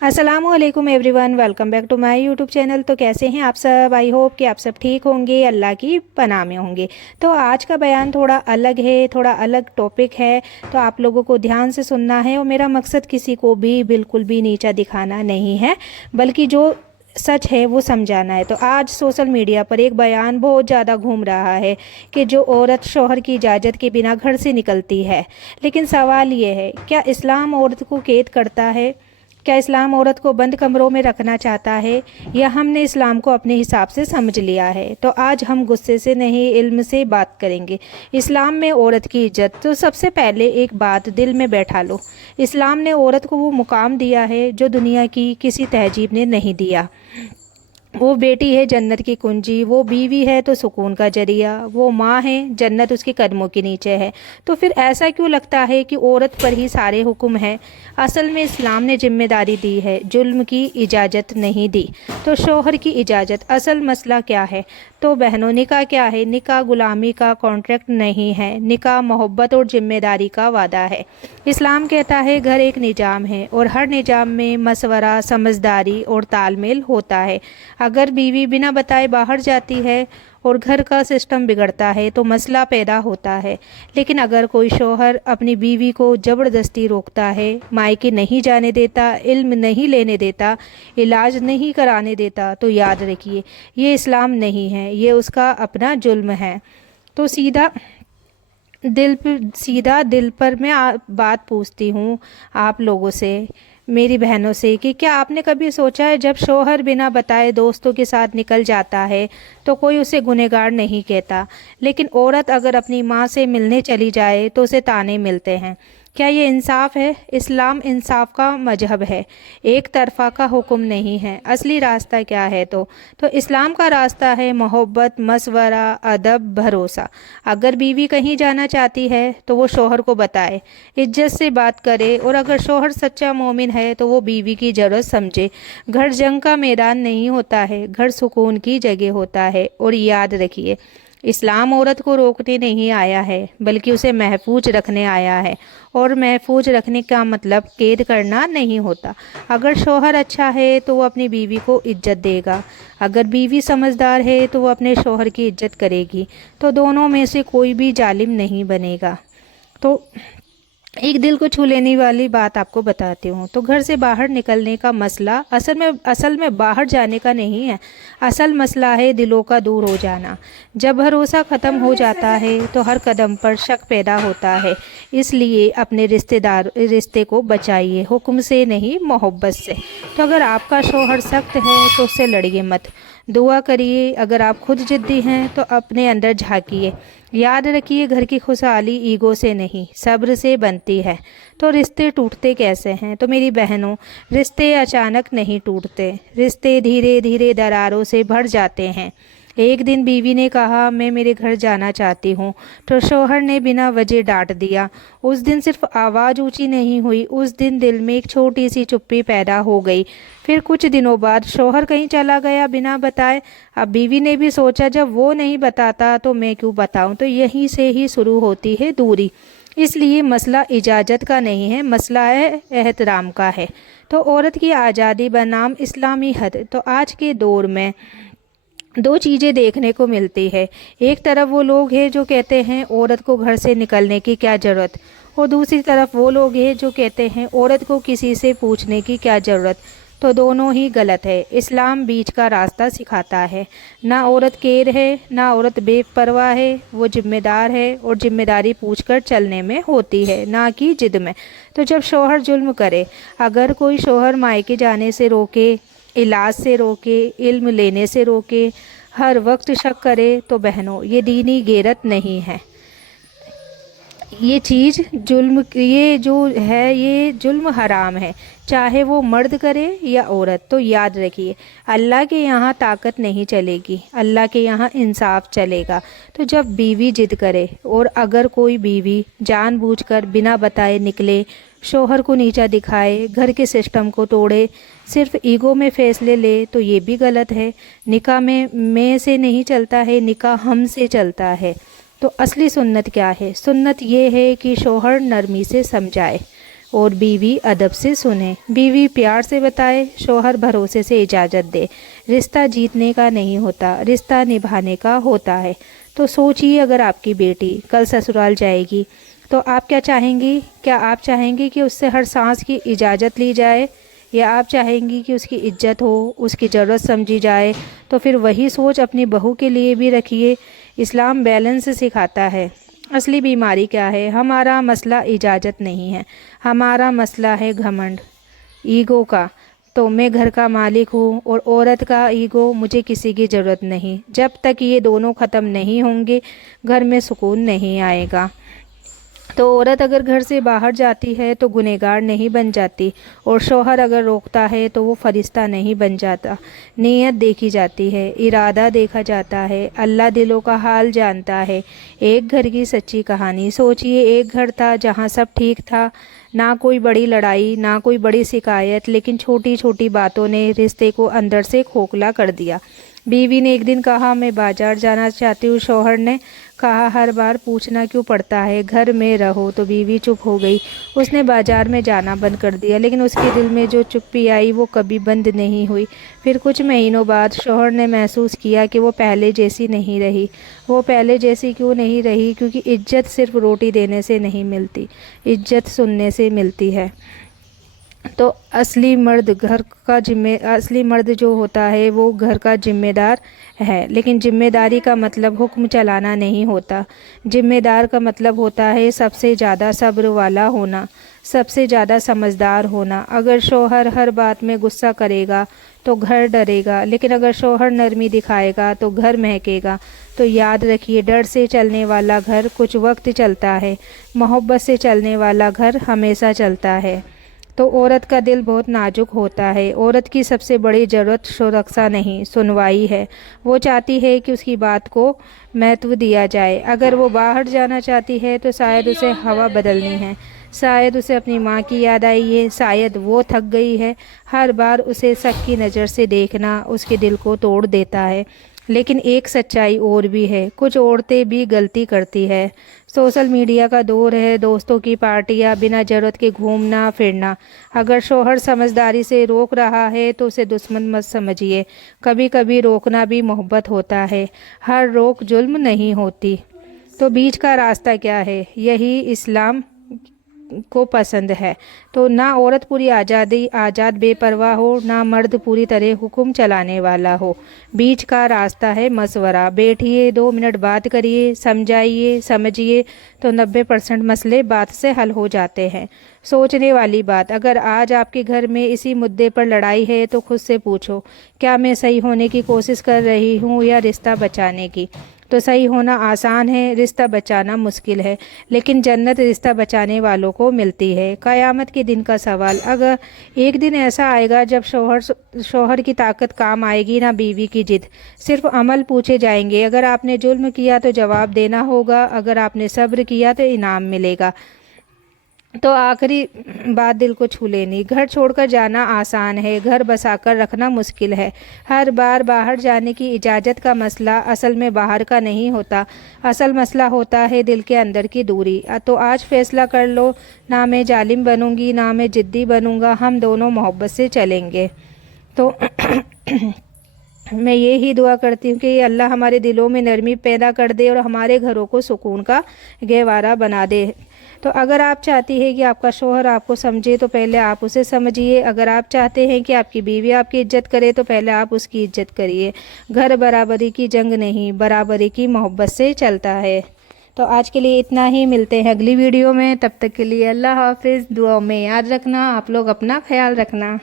अस्सलाम वालेकुम everyone, welcome back to my YouTube channel. तो कैसे हैं आप सब? आई होप कि आप सब ठीक होंगे, अल्लाह की पनाह में होंगे। तो आज का बयान थोड़ा अलग है, थोड़ा अलग टॉपिक है, तो आप लोगों को ध्यान से सुनना है। और मेरा मकसद किसी को भी बिल्कुल भी नीचा दिखाना नहीं है, बल्कि जो सच है वो समझाना है। तो आज सोशल मीडिया पर एक बयान बहुत ज़्यादा घूम रहा है कि जो औरत शौहर की इजाज़त के बिना घर से निकलती है। लेकिन सवाल ये है, क्या इस्लाम औरत को कैद करता है? क्या इस्लाम औरत को बंद कमरों में रखना चाहता है, या हमने इस्लाम को अपने हिसाब से समझ लिया है? तो आज हम गुस्से से नहीं, इल्म से बात करेंगे। इस्लाम में औरत की इज्जत। तो सबसे पहले एक बात दिल में बैठा लो, इस्लाम ने औरत को वो मुकाम दिया है जो दुनिया की किसी तहजीब ने नहीं दिया। वो बेटी है जन्नत की कुंजी, वो बीवी है तो सुकून का जरिया, वो माँ है, जन्नत उसके कदमों के नीचे है। तो फिर ऐसा क्यों लगता है कि औरत पर ही सारे हुक्म हैं? असल में इस्लाम ने जिम्मेदारी दी है, जुल्म की इजाज़त नहीं दी। तो शौहर की इजाज़त, असल मसला क्या है? तो बहनों, निकाह क्या है? निकाह गुलामी का कॉन्ट्रैक्ट नहीं है, निकाह मोहब्बत और जिम्मेदारी का वादा है। इस्लाम कहता है घर एक निज़ाम है, और हर निज़ाम में मशवरा, समझदारी और तालमेल होता है। अगर बीवी बिना बताए बाहर जाती है और घर का सिस्टम बिगड़ता है तो मसला पैदा होता है। लेकिन अगर कोई शौहर अपनी बीवी को ज़बरदस्ती रोकता है, मायके नहीं जाने देता, इल्म नहीं लेने देता, इलाज नहीं कराने देता, तो याद रखिए ये इस्लाम नहीं है, ये उसका अपना जुल्म है। तो सीधा दिल पर मैं बात पूछती हूँ आप लोगों से, मेरी बहनों से, कि क्या आपने कभी सोचा है जब शौहर बिना बताए दोस्तों के साथ निकल जाता है तो कोई उसे गुनहगार नहीं कहता, लेकिन औरत अगर अपनी माँ से मिलने चली जाए तो उसे ताने मिलते हैं? क्या ये इंसाफ है? इस्लाम इंसाफ का मजहब है, एक तरफा का हुक्म नहीं है। असली रास्ता क्या है? तो इस्लाम का रास्ता है मोहब्बत, मशवरा, अदब, भरोसा। अगर बीवी कहीं जाना चाहती है तो वो शौहर को बताए, इज्जत से बात करे, और अगर शौहर सच्चा मोमिन है तो वो बीवी की ज़रूरत समझे। घर जंग का मैदान नहीं होता है, घर सुकून की जगह होता है। और याद रखिए, इस्लाम औरत को रोकने नहीं आया है, बल्कि उसे महफूज रखने आया है। और महफूज रखने का मतलब कैद करना नहीं होता। अगर शौहर अच्छा है तो वो अपनी बीवी को इज्जत देगा, अगर बीवी समझदार है तो वो अपने शौहर की इज्जत करेगी। तो दोनों में से कोई भी जालिम नहीं बनेगा। तो एक दिल को छू लेने वाली बात आपको बताती हूँ। तो घर से बाहर निकलने का मसला असल में बाहर जाने का नहीं है, असल मसला है दिलों का दूर हो जाना। जब भरोसा ख़त्म हो जाता है तो हर कदम पर शक पैदा होता है। इसलिए अपने रिश्ते को बचाइए, हुक्म से नहीं, मोहब्बत से। तो अगर आपका शौहर सख्त है तो उससे लड़िए मत, दुआ करिए। अगर आप खुद जिद्दी हैं तो अपने अंदर झांकिए। याद रखिए, घर की खुशहाली ईगो से नहीं, सब्र से बनती है। तो रिश्ते टूटते कैसे हैं? तो मेरी बहनों, रिश्ते अचानक नहीं टूटते, रिश्ते धीरे धीरे दरारों से भर जाते हैं। एक दिन बीवी ने कहा मैं मेरे घर जाना चाहती हूँ, तो शौहर ने बिना वजह डांट दिया। उस दिन सिर्फ आवाज़ ऊंची नहीं हुई, उस दिन दिल में एक छोटी सी चुप्पी पैदा हो गई। फिर कुछ दिनों बाद शौहर कहीं चला गया बिना बताए। अब बीवी ने भी सोचा जब वो नहीं बताता तो मैं क्यों बताऊं। तो यहीं से ही शुरू होती है दूरी। इसलिए मसला इजाज़त का नहीं है, मसला है एहतराम का है। तो औरत की आज़ादी बनाम इस्लामी हद। तो आज के दौर में दो चीज़ें देखने को मिलती है। एक तरफ वो लोग हैं जो कहते हैं औरत को घर से निकलने की क्या ज़रूरत, और दूसरी तरफ वो लोग हैं जो कहते हैं औरत को किसी से पूछने की क्या ज़रूरत। तो दोनों ही गलत है। इस्लाम बीच का रास्ता सिखाता है। ना औरत कैद है, ना औरत बेपरवाह है, वो जिम्मेदार है, और जिम्मेदारी पूछकर चलने में होती है, ना कि जिद में। तो जब शौहर जुल्म करे, अगर कोई शौहर मायके जाने से रोके, इलाज से रोके, इल्म लेने से रोके, हर वक्त शक करे, तो बहनों ये दीनी गैरत नहीं है। ये चीज़ जुल्म, ये जो है ये जुल्म हराम है, चाहे वो मर्द करे या औरत। तो याद रखिए, अल्लाह के यहाँ ताकत नहीं चलेगी, अल्लाह के यहाँ इंसाफ चलेगा। तो जब बीवी जिद करे, और अगर कोई बीवी जानबूझकर बिना बताए निकले, शौहर को नीचा दिखाए, घर के सिस्टम को तोड़े, सिर्फ ईगो में फैसले ले, तो ये भी गलत है। निकाह में मैं से नहीं चलता है, निकाह हम से चलता है। तो असली सुन्नत क्या है? सुन्नत ये है कि शौहर नरमी से समझाए, اور بیوی ادب سے سنے۔ بیوی پیار سے بتائے، شوہر بھروسے سے اجازت دے۔ رشتہ جیتنے کا نہیں ہوتا، رشتہ نبھانے کا ہوتا ہے۔ تو سوچئے، اگر آپ کی بیٹی کل سسرال جائے گی تو آپ کیا چاہیں گی؟ کیا آپ چاہیں گی کہ اس سے ہر سانس کی اجازت لی جائے، یا آپ چاہیں گی کہ اس کی عزت ہو، اس کی ضرورت سمجھی جائے؟ تو پھر وہی سوچ اپنی بہو کے لیے بھی رکھیے۔ اسلام بیلنس سکھاتا ہے۔ اصلی بیماری کیا ہے؟ ہمارا مسئلہ اجازت نہیں ہے، ہمارا مسئلہ ہے گھمنڈ، ایگو کا۔ تو میں گھر کا مالک ہوں، اور عورت کا ایگو، مجھے کسی کی ضرورت نہیں۔ جب تک یہ دونوں ختم نہیں ہوں گے، گھر میں سکون نہیں آئے گا۔ تو عورت اگر گھر سے باہر جاتی ہے تو گنہگار نہیں بن جاتی، اور شوہر اگر روکتا ہے تو وہ فرشتہ نہیں بن جاتا۔ نیت دیکھی جاتی ہے، ارادہ دیکھا جاتا ہے، اللہ دلوں کا حال جانتا ہے۔ ایک گھر کی سچی کہانی سوچئے۔ ایک گھر تھا جہاں سب ٹھیک تھا، نہ کوئی بڑی لڑائی، نہ کوئی بڑی شکایت، لیکن چھوٹی چھوٹی باتوں نے رشتے کو اندر سے کھوکھلا کر دیا۔ بیوی نے ایک دن کہا، میں بازار جانا چاہتی ہوں۔ شوہر نے کہا، ہر بار پوچھنا کیوں پڑتا ہے، گھر میں رہو۔ تو بیوی چپ ہو گئی۔ اس نے بازار میں جانا بند کر دیا، لیکن اس کے دل میں جو چپی آئی وہ کبھی بند نہیں ہوئی۔ پھر کچھ مہینوں بعد شوہر نے محسوس کیا کہ وہ پہلے جیسی نہیں رہی۔ وہ پہلے جیسی کیوں نہیں رہی؟ کیونکہ عزت صرف روٹی دینے سے نہیں ملتی، عزت سننے سے ملتی ہے۔ تو اصلی مرد جو ہوتا ہے وہ گھر کا ذمہ دار ہے، لیکن ذمہ داری کا مطلب حکم چلانا نہیں ہوتا۔ ذمہ دار کا مطلب ہوتا ہے سب سے زیادہ صبر والا ہونا، سب سے زیادہ سمجھدار ہونا۔ اگر شوہر ہر بات میں غصہ کرے گا تو گھر ڈرے گا، لیکن اگر شوہر نرمی دکھائے گا تو گھر مہکے گا۔ تو یاد رکھیے، ڈر سے چلنے والا گھر کچھ وقت چلتا ہے، محبت سے چلنے والا گھر ہمیشہ چلتا ہے۔ تو عورت کا دل بہت نازک ہوتا ہے۔ عورت کی سب سے بڑی ضرورت سرکشا نہیں، سنوائی ہے۔ وہ چاہتی ہے کہ اس کی بات کو مہتو دیا جائے۔ اگر وہ باہر جانا چاہتی ہے تو شاید اسے ہوا بدلنی ہے، شاید اسے اپنی ماں کی یاد آئی ہے، شاید وہ تھک گئی ہے۔ ہر بار اسے شک کی نظر سے دیکھنا اس کے دل کو توڑ دیتا ہے۔ لیکن ایک سچائی اور بھی ہے، کچھ عورتیں بھی غلطی کرتی ہے۔ سوشل میڈیا کا دور ہے، دوستوں کی پارٹیاں، بنا ضرورت کے گھومنا پھرنا۔ اگر شوہر سمجھداری سے روک رہا ہے تو اسے دشمن مت سمجھیے۔ کبھی کبھی روکنا بھی محبت ہوتا ہے، ہر روک ظلم نہیں ہوتی۔ تو بیچ کا راستہ کیا ہے؟ یہی اسلام کو پسند ہے۔ تو نہ عورت پوری آزاد بے پرواہ ہو، نہ مرد پوری طرح حکم چلانے والا ہو۔ بیچ کا راستہ ہے مشورہ۔ بیٹھیے، 2 منٹ بات کریے، سمجھائیے، سمجھیے، تو 90% مسئلے بات سے حل ہو جاتے ہیں۔ سوچنے والی بات، اگر آج آپ کے گھر میں اسی مدعے پر لڑائی ہے تو خود سے پوچھو، کیا میں صحیح ہونے کی کوشش کر رہی ہوں یا رشتہ بچانے کی؟ تو صحیح ہونا آسان ہے، رشتہ بچانا مشکل ہے، لیکن جنت رشتہ بچانے والوں کو ملتی ہے۔ قیامت کے دن کا سوال، اگر ایک دن ایسا آئے گا جب شوہر کی طاقت کام آئے گی، نہ بیوی کی ضد، صرف عمل پوچھے جائیں گے۔ اگر آپ نے ظلم کیا تو جواب دینا ہوگا، اگر آپ نے صبر کیا تو انعام ملے گا۔ تو آخری بات دل کو چھو لینی، گھر چھوڑ کر جانا آسان ہے، گھر بسا کر رکھنا مشکل ہے۔ ہر بار باہر جانے کی اجازت کا مسئلہ اصل میں باہر کا نہیں ہوتا، اصل مسئلہ ہوتا ہے دل کے اندر کی دوری۔ تو آج فیصلہ کر لو، نہ میں ظالم بنوں گی، نہ میں ضدی بنوں گا، ہم دونوں محبت سے چلیں گے۔ تو میں یہی دعا کرتی ہوں کہ اللہ ہمارے دلوں میں نرمی پیدا کر دے اور ہمارے گھروں کو سکون کا گہوارہ بنا دے۔ تو اگر آپ چاہتی ہیں کہ آپ کا شوہر آپ کو سمجھے تو پہلے آپ اسے سمجھیے۔ اگر آپ چاہتے ہیں کہ آپ کی بیوی آپ کی عزت کرے تو پہلے آپ اس کی عزت کریے۔ گھر برابری کی جنگ نہیں، برابری کی محبت سے چلتا ہے۔ تو آج کے لیے اتنا ہی، ملتے ہیں اگلی ویڈیو میں، تب تک کے لیے اللہ حافظ۔ دعاؤں میں یاد رکھنا، آپ لوگ اپنا خیال رکھنا۔